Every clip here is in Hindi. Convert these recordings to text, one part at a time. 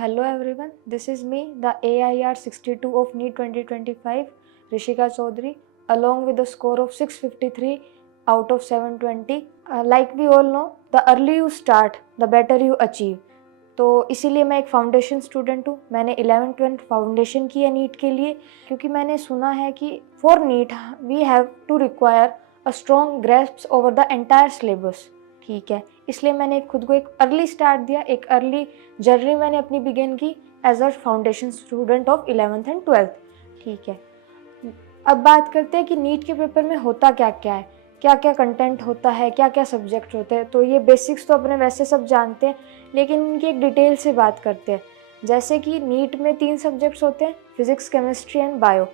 Hello everyone, this is me, the AIR 62 of NEET 2025, Rishika Chaudhary, along with a score of 653 out of 720. Like we all know, the early you start, the better you achieve. तो इसीलिए मैं एक फाउंडेशन स्टूडेंट हूँ. मैंने 11th-12th फाउंडेशन की है नीट के लिए, क्योंकि मैंने सुना है कि for NEET we have to require a strong grasp over the entire syllabus. ठीक है, इसलिए मैंने खुद को एक अर्ली स्टार्ट दिया, एक अर्ली जर्नी मैंने अपनी बिगिन की as a foundation student of 11th and 12th. ठीक है, अब बात करते हैं कि नीट के पेपर में होता क्या क्या है, क्या क्या कंटेंट होता है, क्या क्या सब्जेक्ट होते हैं. तो ये बेसिक्स तो अपने वैसे सब जानते हैं, लेकिन इनकी एक डिटेल से बात करते हैं. जैसे कि नीट में 3 सब्जेक्ट्स होते हैं, physics, chemistry and bio.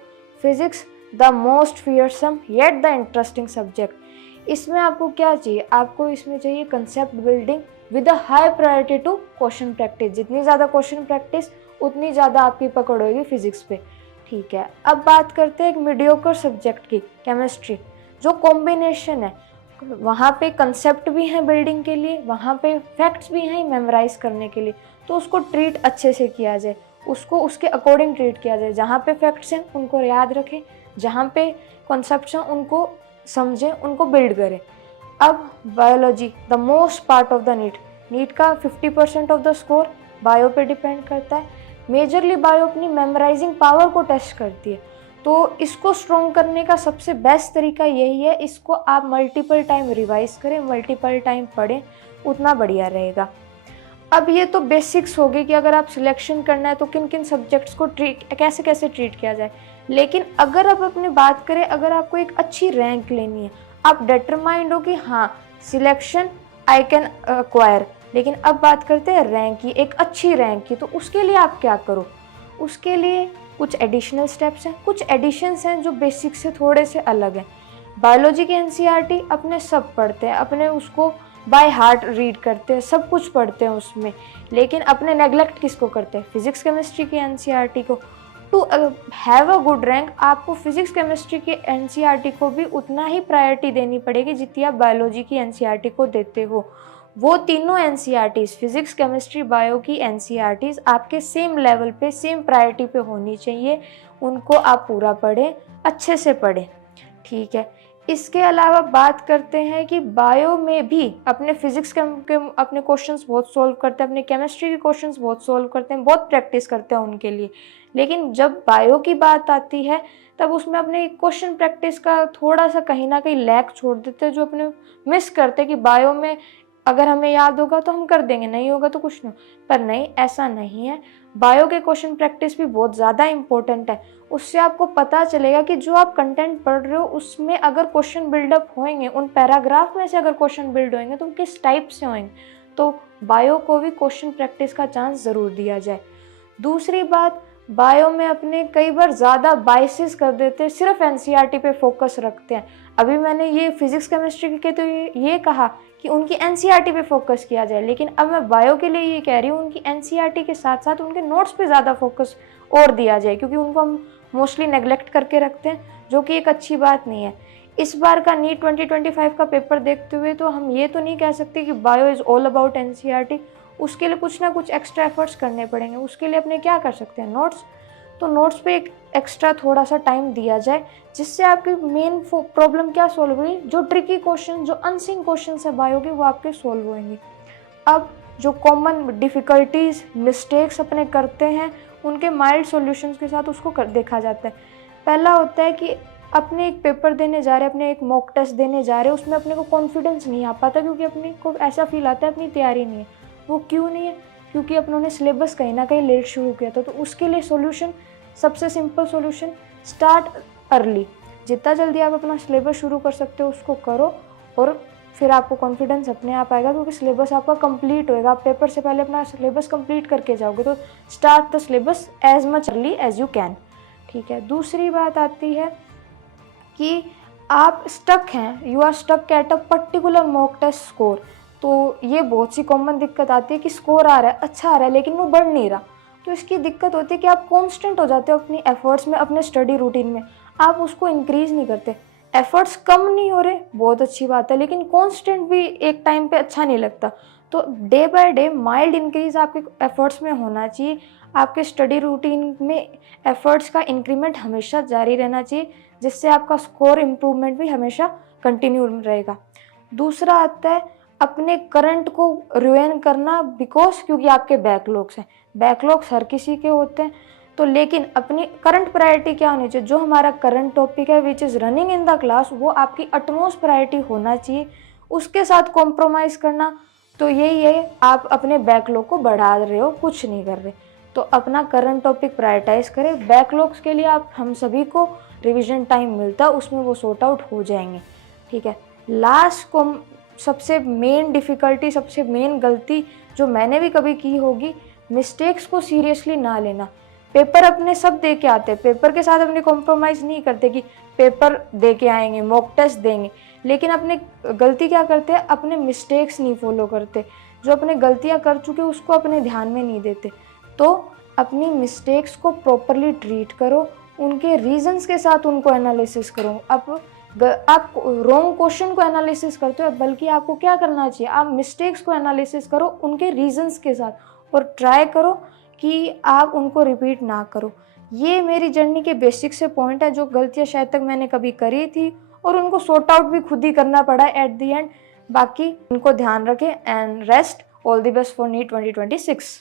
Physics the most fearsome yet the interesting subject. इसमें आपको क्या चाहिए, आपको इसमें चाहिए concept building with a high priority to question practice. जितनी ज़्यादा क्वेश्चन प्रैक्टिस उतनी ज़्यादा आपकी पकड़ होगी फिजिक्स पे. ठीक है, अब बात करते हैं एक मीडियोकर सब्जेक्ट की, केमिस्ट्री, जो कॉम्बिनेशन है. वहाँ पे कंसेप्ट भी हैं बिल्डिंग के लिए, वहाँ पे फैक्ट्स भी हैं मेमोराइज करने के लिए. तो उसको ट्रीट अच्छे से किया जाए, उसको उसके अकॉर्डिंग ट्रीट किया जाए. जहाँ पे फैक्ट्स हैं उनको याद रखें, जहाँ पे कॉन्सेप्ट्स हैं उनको समझें, उनको बिल्ड करें. अब biology, the most part of the NEET का 50% ऑफ द स्कोर बायो पे डिपेंड करता है. मेजरली बायो अपनी मेमोराइजिंग पावर को टेस्ट करती है. तो इसको स्ट्रॉन्ग करने का सबसे बेस्ट तरीका यही है, इसको आप मल्टीपल टाइम रिवाइज करें, मल्टीपल टाइम पढ़ें, उतना बढ़िया रहेगा. अब ये तो बेसिक्स हो गई कि अगर आप सिलेक्शन करना है तो किन किन सब्जेक्ट्स को कैसे कैसे ट्रीट किया जाए. लेकिन अगर आप अपनी बात करें, अगर आपको एक अच्छी रैंक लेनी है, आप डिटरमाइंड हो कि हाँ सिलेक्शन आई कैन एक्वायर, लेकिन अब बात करते हैं रैंक की, एक अच्छी रैंक की. तो उसके लिए आप क्या करो, उसके लिए कुछ एडिशनल स्टेप्स हैं, कुछ एडिशंस हैं जो बेसिक से थोड़े से अलग हैं. बायोलॉजी के एनसीईआरटी अपने सब पढ़ते हैं, अपने उसको बाय हार्ट रीड करते हैं, सब कुछ पढ़ते हैं उसमें. लेकिन अपने नेग्लेक्ट किसको करते हैं, फिजिक्स केमिस्ट्री की एनसीईआरटी को. To have a good rank आपको फिजिक्स केमिस्ट्री की एनसीईआरटी को भी उतना ही प्रायोरिटी देनी पड़ेगी जितनी आप बायोलॉजी की एनसीईआरटी को देते हो. वो तीनों एनसीईआरटीज, फिजिक्स, केमिस्ट्री, बायो की एनसीईआरटीज आपके सेम लेवल पे, सेम प्रायोरिटी पे होनी चाहिए. उनको आप पूरा पढ़ें, अच्छे से पढ़ें. ठीक है, इसके अलावा बात करते हैं कि बायो में भी अपने फिजिक्स के अपने क्वेश्चंस बहुत सॉल्व करते हैं, अपने केमिस्ट्री के क्वेश्चंस बहुत सॉल्व करते हैं, बहुत प्रैक्टिस करते हैं उनके लिए. लेकिन जब बायो की बात आती है तब उसमें अपने क्वेश्चन प्रैक्टिस का थोड़ा सा कहीं ना कहीं लैक छोड़ देते हैं, जो अपने मिस करते हैं कि बायो में अगर हमें याद होगा तो हम कर देंगे, नहीं होगा तो कुछ नहीं. पर नहीं, ऐसा नहीं है. बायो के क्वेश्चन प्रैक्टिस भी बहुत ज़्यादा इंपॉर्टेंट है. उससे आपको पता चलेगा कि जो आप कंटेंट पढ़ रहे हो उसमें अगर क्वेश्चन बिल्डअप होंगे, उन पैराग्राफ में से अगर क्वेश्चन बिल्ड होंगे तो किस टाइप से होंगे. तो बायो को भी क्वेश्चन प्रैक्टिस का चांस ज़रूर दिया जाए. दूसरी बात, बायो में अपने कई बार ज़्यादा बाइसेस कर देते हैं, सिर्फ एनसीईआरटी पे फोकस रखते हैं. अभी मैंने ये फिजिक्स केमिस्ट्री के तो ये कहा कि उनकी एनसीईआरटी पे फोकस किया जाए, लेकिन अब मैं बायो के लिए ये कह रही हूँ उनकी एनसीईआरटी के साथ साथ उनके नोट्स पे ज़्यादा फोकस और दिया जाए, क्योंकि उनको हम मोस्टली नेग्लेक्ट करके रखते हैं, जो कि एक अच्छी बात नहीं है. इस बार का नीट 2025 का पेपर देखते हुए तो हम ये तो नहीं कह सकते कि bio is all about NCERT. उसके लिए कुछ ना कुछ एक्स्ट्रा एफर्ट्स करने पड़ेंगे. उसके लिए अपने क्या कर सकते हैं, नोट्स. तो नोट्स पे एक एक्स्ट्रा थोड़ा सा टाइम दिया जाए, जिससे आपकी मेन प्रॉब्लम क्या सॉल्व हुई, जो ट्रिकी क्वेश्चन, जो अनसीन क्वेश्चन है बायो के, वो आपके सॉल्व होंगे. अब जो कॉमन डिफ़िकल्टीज़, मिस्टेक्स अपने करते हैं, उनके माइल्ड सॉल्यूशंस के साथ उसको देखा जाता है. पहला होता है कि अपने एक पेपर देने जा रहे हैं, अपने एक मॉक टेस्ट देने जा रहे हैं, उसमें अपने को कॉन्फिडेंस नहीं आ पाता, क्योंकि अपने को ऐसा फील आता है अपनी तैयारी नहीं है. वो क्यों नहीं है, क्योंकि अपनों ने सिलेबस कहीं ना कहीं लेट शुरू किया था. तो उसके लिए सॉल्यूशन, सबसे सिंपल सॉल्यूशन, स्टार्ट अर्ली. जितना जल्दी आप अपना सिलेबस शुरू कर सकते हो उसको करो, और फिर आपको कॉन्फिडेंस अपने आप आएगा, क्योंकि सिलेबस आपका कंप्लीट होएगा. आप पेपर से पहले अपना सिलेबस कंप्लीट करके जाओगे. तो start the syllabus as much early as you can. ठीक है, दूसरी बात आती है कि आप स्टक हैं, you are stuck at a particular mock test score. तो ये बहुत सी कॉमन दिक्कत आती है कि स्कोर आ रहा है, अच्छा आ रहा है, लेकिन वो बढ़ नहीं रहा. तो इसकी दिक्कत होती है कि आप कांस्टेंट हो जाते हो अपनी एफर्ट्स में, अपने स्टडी रूटीन में. आप उसको इंक्रीज़ नहीं करते. एफर्ट्स कम नहीं हो रहे, बहुत अच्छी बात है, लेकिन कांस्टेंट भी एक टाइम पे अच्छा नहीं लगता. तो day by day mild increase आपके एफर्ट्स में होना चाहिए। आपके स्टडी रूटीन में एफर्ट्स का इंक्रीमेंट हमेशा जारी रहना चाहिए, जिससे आपका स्कोर इम्प्रूवमेंट भी हमेशा कंटिन्यू रहेगा। दूसरा आता है अपने करंट को रुइन करना, बिकॉज क्योंकि आपके बैकलॉग्स हैं। बैकलॉग्स हर किसी के होते हैं, तो लेकिन अपनी करंट प्रायोरिटी क्या होनी चाहिए, जो हमारा करंट टॉपिक है which is running in the class, वो आपकी अटमोस्ट प्रायोरिटी होना चाहिए। उसके साथ कॉम्प्रोमाइज़ करना तो यही है, आप अपने बैकलॉग को बढ़ा रहे हो, कुछ नहीं कर रहे। तो अपना करंट टॉपिक प्रायोरिटाइज करें। बैकलॉग्स के लिए आप हम सभी को रिवीजन टाइम मिलता है, उसमें वो सॉर्ट आउट हो जाएंगे, ठीक है। लास्ट को सबसे मेन डिफ़िकल्टी, सबसे मेन गलती जो मैंने भी कभी की होगी, मिस्टेक्स को सीरियसली ना लेना। पेपर अपने सब दे के आते हैं, पेपर के साथ अपने कॉम्प्रोमाइज़ नहीं करते कि पेपर दे के आएंगे, मॉक टेस्ट देंगे, लेकिन अपने गलती क्या करते हैं, अपने मिस्टेक्स नहीं फॉलो करते। जो अपने गलतियां कर चुके उसको अपने ध्यान में नहीं देते। तो अपनी मिस्टेक्स को प्रॉपरली ट्रीट करो, उनके रीजंस के साथ उनको एनालिसिस करो। आप रॉन्ग क्वेश्चन को एनालिसिस करते हो, बल्कि आपको क्या करना चाहिए, आप मिस्टेक्स को एनालिसिस करो उनके रीजंस के साथ, और ट्राई करो कि आप उनको रिपीट ना करो। ये मेरी जर्नी के बेसिक से पॉइंट है, जो गलतियाँ शायद तक मैंने कभी करी थी और उनको सॉर्ट आउट भी खुद ही करना पड़ा एट द एंड। बाकी इनको ध्यान रखें and rest. All the best for NEET 2026।